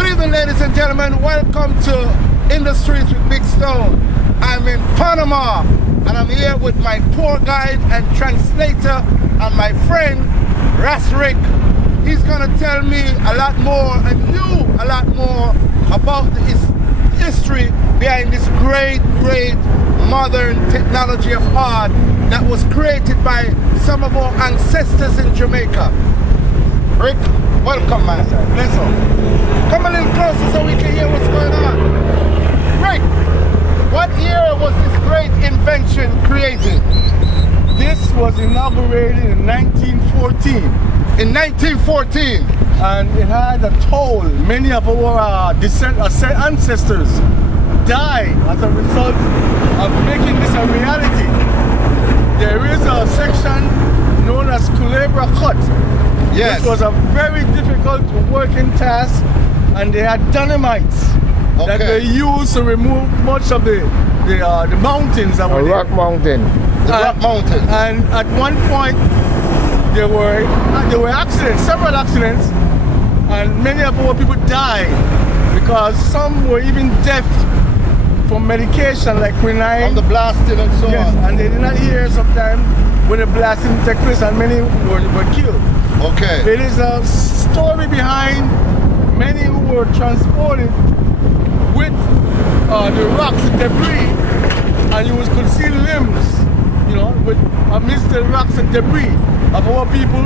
Good evening, ladies and gentlemen. Welcome to In the Streets with Big Stone. I'm in Panama, and I'm here with my tour guide and translator and my friend, Rick. He's gonna tell me a lot more, and you a lot more, about the history behind this great modern technology of art that was created by some of our ancestors in Jamaica. Rick, welcome, man. Bless up. Come a little closer so we can hear what's going on. Rick, what year was this great invention created? This was inaugurated in 1914. In 1914? And it had a toll. Many of our ancestors died as a result of making this a reality. There is a section known as Culebra Cut. Yes. This was a very difficult working task, and they had dynamites that they used to remove much of the mountains that were rock mountain. The rock mountains. And at one point there were accidents, several accidents, and many of our people died because some were even deaf from medication like quinine. From the blasting and so on. And they did not hear sometimes when the blasting took place, and many were killed. Okay. It is a story behind many who were transported with the rocks, the debris, and you could see limbs, you know, amidst the rocks and debris of our people,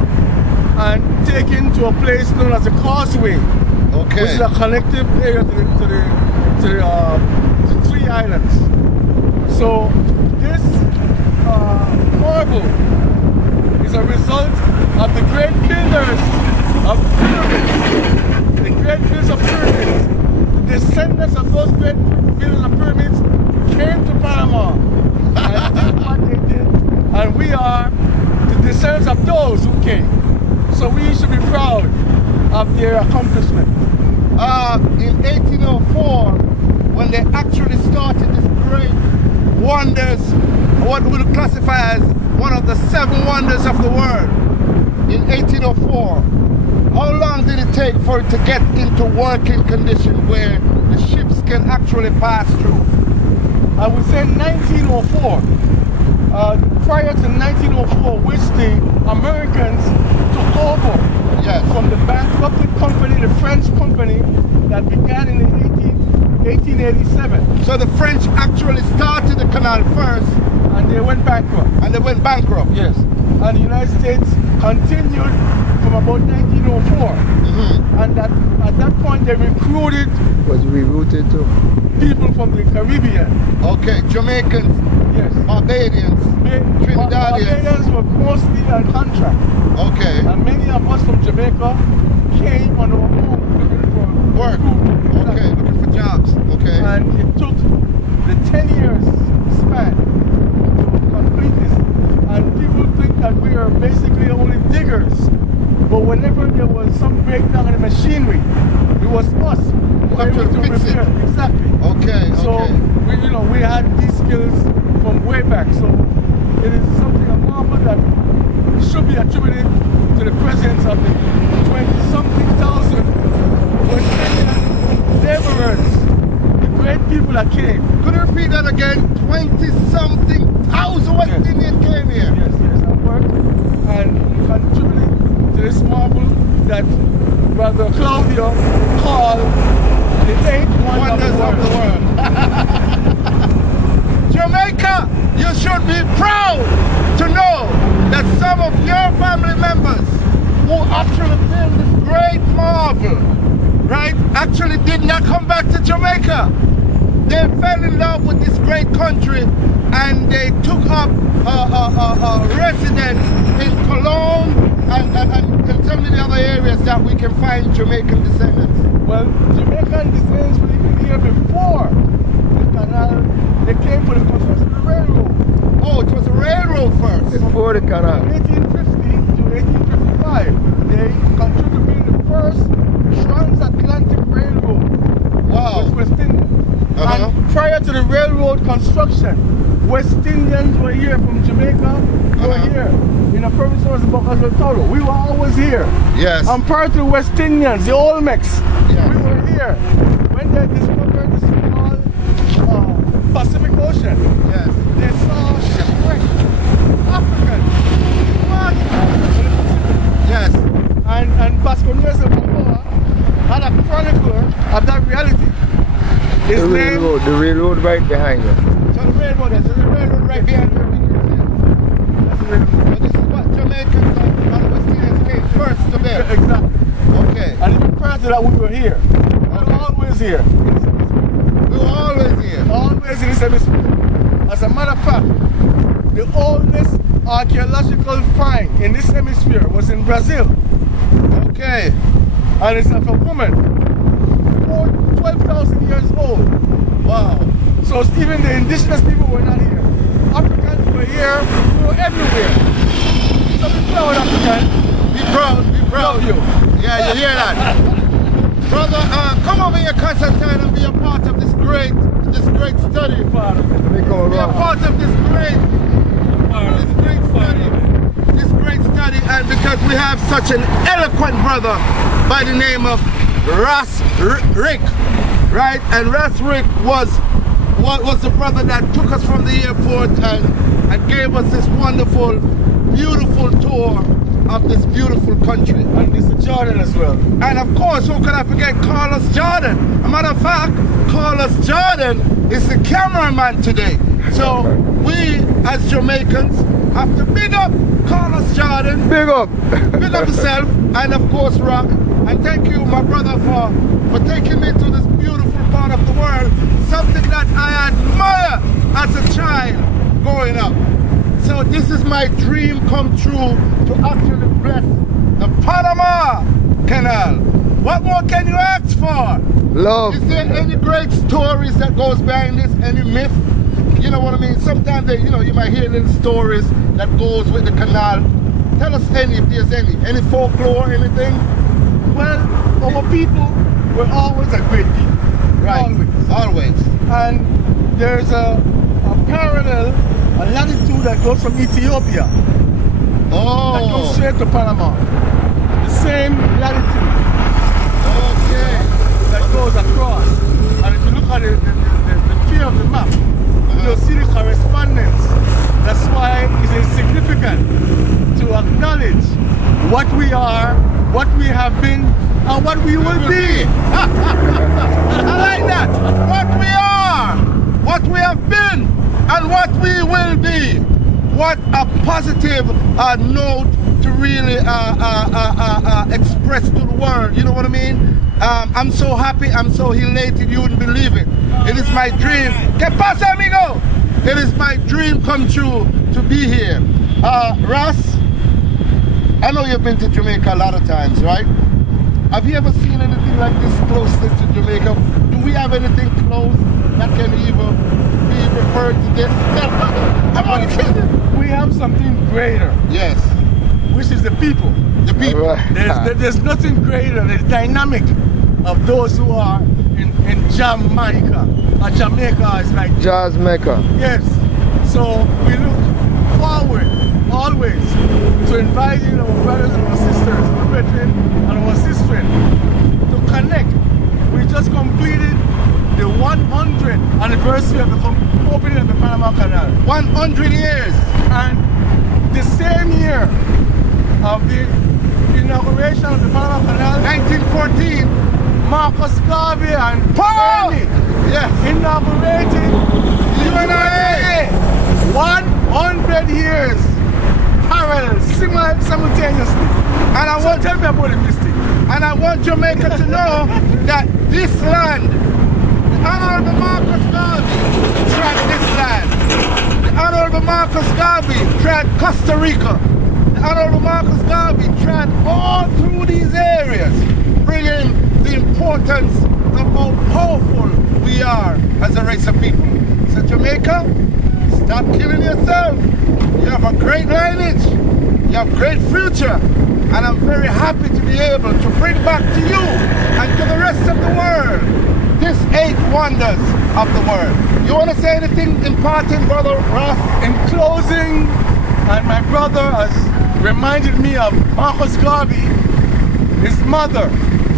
and taken to a place known as the Causeway, which is a connective area to the three islands. So this marvel is a result of the great builders of pyramids, the great builders of pyramids. The descendants of those great builders of pyramids came to Panama and did what they did, and we are the descendants of those who came. So we should be proud of their accomplishment. In 1804, when they actually started this great wonders, what we would classify as one of the 7 wonders of the world, in 1804, how long did it take for it to get into working condition where the ships can actually pass through? I would say 1904. Prior to 1904, which the Americans took over from the bankrupted company, the French company that began in 1887. So the French actually started the canal first. And they went bankrupt. And they went bankrupt? Yes. And the United States continued from about 1904. And at that point they recruited... Was rerouted to? People from the Caribbean. Okay, Jamaicans. Yes. Barbadians. Trinidadians. Barbadians were mostly on contract. Okay. And many of us from Jamaica came on our own looking for work. Okay, looking for jobs. Okay. And it took the 10 years span to complete this. And people think that we are basically only diggers. But whenever there was some breakdown in the machinery, it was us who were able to repair it. Exactly. Okay. So we had these skills from way back. So it is something, a marvel that should be attributed to the presence of the 20-something thousand West Indian laborers, the great people that came. Could you repeat that again? 20-something thousand West Indians came here. Yes, and worked and contributed to this marvel that Brother Claudio called the 8 wonders of the world. Jamaica, you should be proud to know that some of your family members who actually built this great marvel, right, actually did not come back to Jamaica. They fell in love with this great country and they took up residence in Cologne and some of the other areas that we can find Jamaican descendants. Well, Jamaican descendants were even here before the canal. They came for the construction of the railroad. Oh, it was a railroad first? Before the canal. From 1850 to 1855, they contributed to building the first transatlantic railroad. Wow. With West Indians. And prior to the railroad construction, West Indians were here from Jamaica. They were here in a province known as the Bocas del Toro. We were always here. Yes. And prior to the West Indians, the Olmecs, we were here. here, when they discovered the small Pacific Ocean, Yes. they saw shipwrecked Africans. What? Yes. And Vasco Nueza had a chronicler of that reality. His The name. railroad right behind you. So the railroad, this is the railroad right behind you. That's the railroad. But this is what Jamaicans and West Indians came first to bear. Exactly. Okay. And even prior to that, we were here. We were always here. We were always here. Always in this hemisphere. As a matter of fact, the oldest archaeological find in this hemisphere was in Brazil. Okay. And it's of a woman, 12,000 years old. Wow. So even the indigenous people were not here. Africans were here, we were everywhere. So be proud, African. Be proud, be proud. Love you. Yeah, you hear that? Brother, come over here, Constantine, and be a part of this great study. Be a part of this great study, and because we have such an eloquent brother by the name of Ras Rick, right? And Ras Rick was the brother that took us from the airport and gave us this wonderful, beautiful tour of this beautiful country. And Mr. Jordan as well. And of course, who could I forget Carlos Jordan? A matter of fact, Carlos Jordan is the cameraman today. So we, as Jamaicans, have to big up Carlos Jordan. Big up. Big up yourself, and of course Rock. And thank you, my brother, for taking me to this beautiful part of the world. Something that I admire as a child growing up. So this is my dream come true to actually bless the Panama Canal. What more can you ask for? Love. Is there any great stories that goes behind this? Any myth? You know what I mean? Sometimes they, you might hear little stories that goes with the canal. Tell us if there's any folklore, anything. Well, our people were always a great people. Right. Always. And there's a parallel, a latitude that goes from Ethiopia. Oh. That goes straight to Panama. The same latitude. Okay. That goes across. And if you look at the fear of the map, you'll see the correspondence. That's why it is significant to acknowledge what we are, what we have been, and what we will be. I like that. What we are, what we have been, and what we will be. What a positive note to really express to the world. You know what I mean? I'm so happy, I'm so elated, you wouldn't believe it. It is my dream. ¿Qué pasa, amigo? It is my dream come true to be here. Ras, I know you've been to Jamaica a lot of times, right? Have you ever seen anything like this close to Jamaica? Do we have anything close that can even be referred to this? I'm only kidding. We have something greater. Yes. Which is the people. The people. Right. There's nothing greater than the dynamic of those who are in Jamaica. Jamaica is like Jazz Mecca. yes. So we look forward always to inviting our brothers and our sisters, our brethren and our sisters to connect. We just completed the 100th anniversary of the opening of the Panama Canal. 100 years. And the same year of the inauguration of the Panama Canal, 1914. Marcus Garvey and Paul! Ernie Yes. inaugurated UNIA. 100 years parallel, simultaneously. And I So want tell me about the mystic. And I want Jamaica to know that this land, the Honorable Marcus Garvey tried this land. The Honorable Marcus Garvey tried Costa Rica. The Honorable Marcus Garvey tried all through these areas, bringing the importance of how powerful we are as a race of people. So Jamaica, stop killing yourself. You have a great lineage. You have great future. And I'm very happy to be able to bring back to you and to the rest of the world this 8 wonders of the world. You want to say anything important, Brother Ross? In closing, and my brother has reminded me of Marcus Garvey, his mother,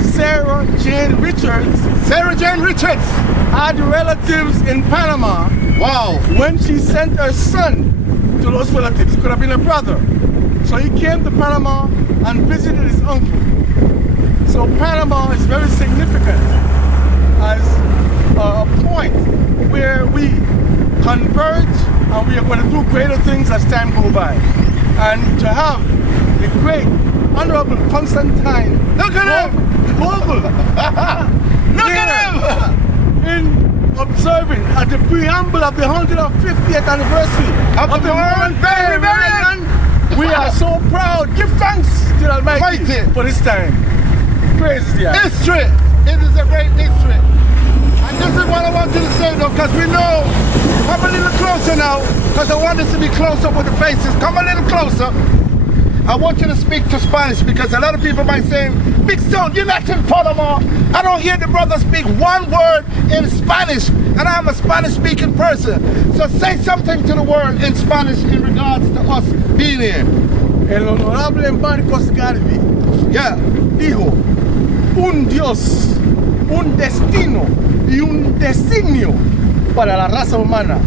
Sarah Jane Richards, Sarah Jane Richards had relatives in Panama. Wow. When she sent her son to those relatives, it could have been a brother. So he came to Panama and visited his uncle. So Panama is very significant as a point where we converge and we are going to do greater things as time goes by. And to have the great Honorable Constantine Look at him! Vogel Look at him! in observing at the preamble of the 150th anniversary of the World Bay Rebellion. We are so proud. Give thanks to the Almighty for this time. Praise the Lord. History. It is a great history. And this is what I want you to say though, because we know. Come a little closer now, because I want this to be close up with the faces. Come a little closer. I want you to speak to Spanish, because a lot of people might say, Big Stone, you're not in Panama. I don't hear the brother speak one word in Spanish, and I'm a Spanish-speaking person. So say something to the world in Spanish in regards to us being here. El honorable Marcos Garvey dijo, un Dios, un destino y un designio para la raza humana.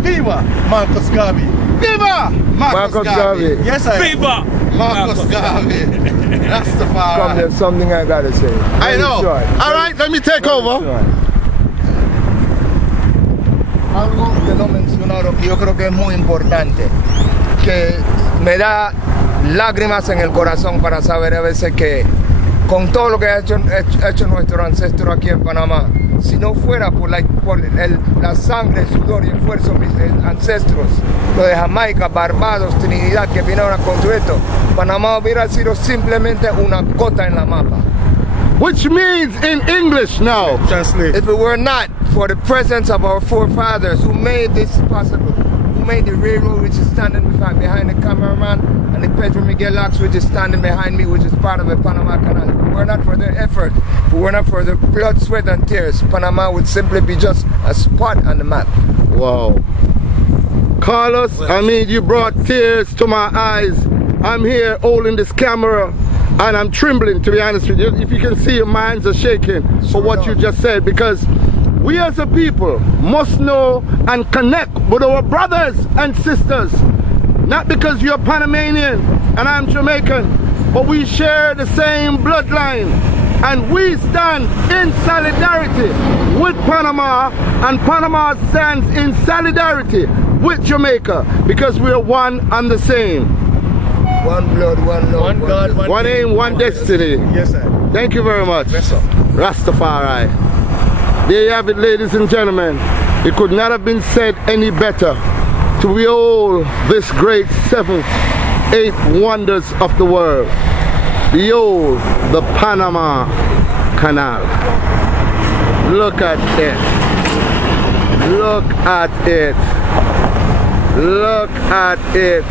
Viva Marcos Garvey. Viva Marcos Garvey. Yes, I Viva Marcos Garvey. Rastafari. Come, there's something I gotta say. I know. All right, let me take over. Algo que no mencionaron que yo creo que es muy importante, que me da lágrimas en el corazón para saber a veces que con todo lo que ha hecho nuestro ancestro aquí en Panamá, si no fuera por la sangre, sudor y esfuerzo de mis ancestros, lo de Jamaica, Barbados, Trinidad, que vinieron a construir esto, Panamá hubiera sido simplemente una gota en la mapa. Which means in English now, translate. If it were not for the presence of our forefathers who made this possible, who made the railroad, which is standing behind the cameraman, and the Pedro Miguel Locks, which is standing behind me, which is part of the Panama Canal. If it were not for their effort, if it were not for their blood, sweat, and tears, Panama would simply be just a spot on the map. wow. Carlos, I mean, you brought tears to my eyes. I'm here holding this camera and I'm trembling, to be honest with you. If you can see, your minds are shaking for what you just said, because we as a people must know and connect with our brothers and sisters. Not because you're Panamanian and I'm Jamaican, but we share the same bloodline. And we stand in solidarity with Panama, and Panama stands in solidarity with Jamaica, because we are one and the same. One blood, one love, One God, One aim, one destiny. Yes, sir. Thank you very much. Yes, sir. Rastafari. There you have it, ladies and gentlemen. It could not have been said any better. To behold this great 7th, 8th wonders of the world. Behold the Panama Canal. Look at it. Look at it. Look at it.